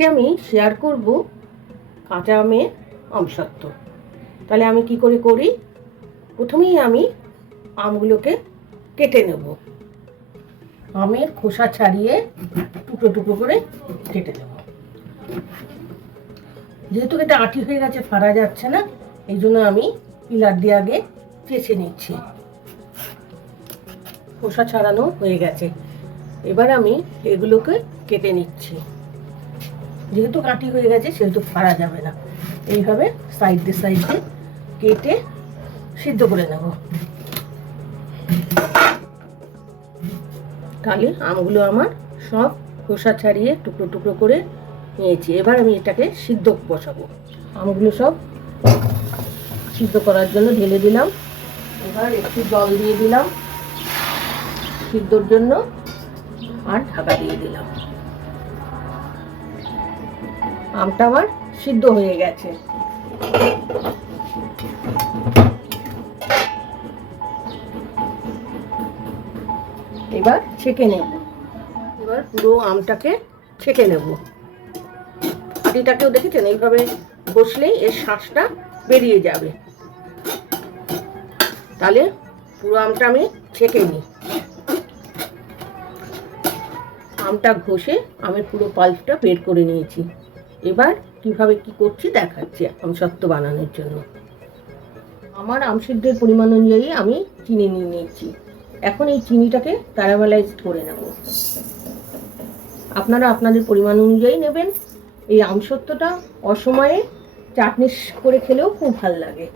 আজকে আমি শেয়ার করব কাঁচা আমের আমসত্ত্ব। তাহলে আমি কি করে করি, প্রথমেই আমি আমগুলোকে কেটে নেব। আমের খোসা ছাড়িয়ে টুকরো টুকরো করে কেটে নেব। যেহেতু এটা আঁটি হয়ে গেছে, ফাড়া যাচ্ছে না, এই জন্য আমি পিলার দিয়ে আগে চেঁচে নিচ্ছি। খোসা ছাড়ানো হয়ে গেছে, এবার আমি এগুলোকে কেটে নিচ্ছি। যেহেতু কাটি হয়ে গেছে সেহেতু ফাড়া যাবে না, এইভাবে সাইডে সাইডে কেটে সিদ্ধ করে নেব। তাহলে আমগুলো আমার সব খোসা ছাড়িয়ে টুকরো টুকরো করে নিয়েছি। এবার আমি এটাকে সিদ্ধ বসাবো। আমগুলো সব সিদ্ধ করার জন্য ঢেলে দিলাম। এবার একটু জল দিয়ে দিলাম সিদ্ধর জন্য, আর ঢাকা দিয়ে দিলাম। আমটা আমার সিদ্ধ হয়ে গেছে। এবার ছেঁকে নেব। এবার পুরো আমটাকে ছেঁকে নেব। এটাকেও দেখেছেন, এইভাবে বসলেই এর শাঁসটা বেরিয়ে যাবে। তাহলে পুরো আমটা আমি ছেঁকে নিই। আমটা ঘষে আমের পুরো পাল্পটা বের করে নিয়েছি। এবার কিভাবে কি করছি দেখাচ্ছি আমসত্ত্ব বানানোর জন্য। আমার আমসিদ্ধের পরিমাণ অনুযায়ী আমি চিনি নিয়ে নিয়েছি। এখন এই চিনিটাকে ক্যারামেলাইজড করে নেব। আপনারা আপনাদের পরিমাণ অনুযায়ী নেবেন। এই আমসত্ত্বটা অসময়ে চাটনি করে খেলেও খুব ভালো লাগে,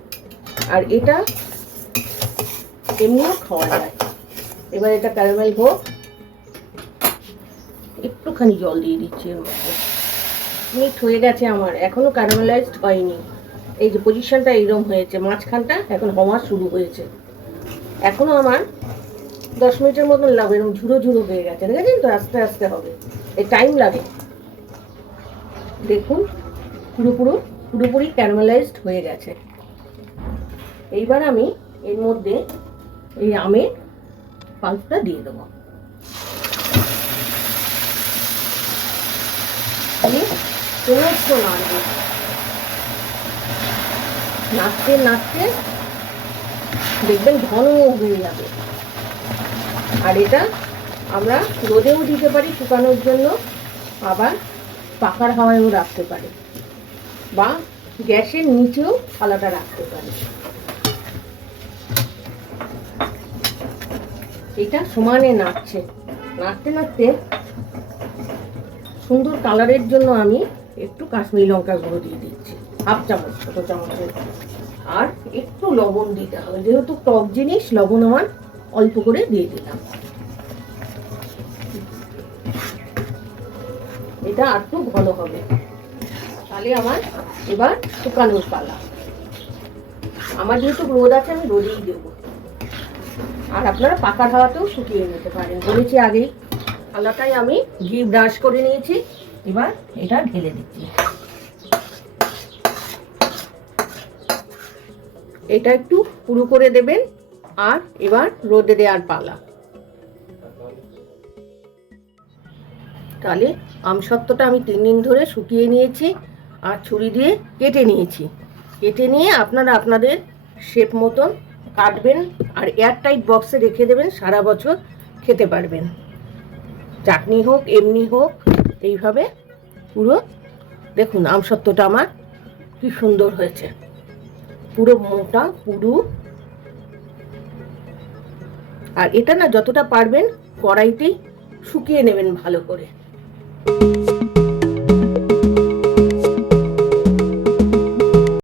আর এটা এমনিও খাওয়া যায়। এবার এটা ক্যারামেল হোক, একটুখানি জল দিয়ে দিচ্ছি এর মধ্যে। মিট হয়ে গেছে আমার, এখনো ক্যারামেলাইজড হয়নি। এই যে পজিশনটা এইরকম হয়েছে, মাঝখানটা এখন হওয়া শুরু হয়েছে। এখনো আমার 10 মিনিটের মতন লাগবে, এরকম ঝুড়ো ঝুড়ো হয়ে গেছে। দেখেছেন তো, আস্তে আস্তে হবে, এই টাইম লাগে। দেখুন পুরোপুরি ক্যারামেলাইজড হয়ে গেছে। এইবার আমি এর মধ্যে এই আমের পাল্পটা দিয়ে দেবো। নাড়তে নাড়তে দেখবেন ঘন হয়ে যাবে। আর এটা আমরা রোদেও দিতে পারি শুকানোর জন্য, আবার পাখার হাওয়ায়ও রাখতে পারি, বা গ্যাসের নিচেও থালাটা রাখতে পারি। এটা সমানে নাড়ছে, নাড়তে নাড়তে সুন্দর কালারের জন্য আমি একটু কাশ্মীরি লঙ্কা গুঁড়ো দিয়ে দিচ্ছি, হাফ চামচ, ছোট চামচের। আর একটু লবণ দিতে হবে, যেহেতু টক জিনিস লবণ আমার অল্প করে দিয়ে দিলাম। এটা আর একটু ঘন হবে। তাহলে আমার এবার শুকানোর পালা। আমার যেহেতু রোদ আছে, আমি রোদেই দেবো, আর আপনারা পাখার হাওয়াতেও শুকিয়ে নিতে পারেন। বলেছি আগেই। থালাটাই আমি ঘি ব্রাশ করে নিয়েছি। এবার এটা ঢেলে দিচ্ছি। এটা একটু পুরো করে দেবেন, আর এবার রোদে দেওয়ার পালা। তাহলে আমসত্ত্বটা আমি 3 দিন ধরে শুকিয়ে নিয়েছি, আর ছুরি দিয়ে কেটে নিয়েছি। কেটে নিয়ে আপনারা আপনাদের শেপ মতন কাটবেন, আর এয়ারটাইট বক্সে রেখে দেবেন, সারা বছর খেতে পারবেন। চাটনি হোক এমনি হোক, এইভাবে পুরো দেখুন আমসত্ত্বটা আমার কি সুন্দর হয়েছে, পুরো মোটা পুরু। আর এটা না, যতটা পারবেন কড়াইতেই শুকিয়ে নেবেন ভালো করে।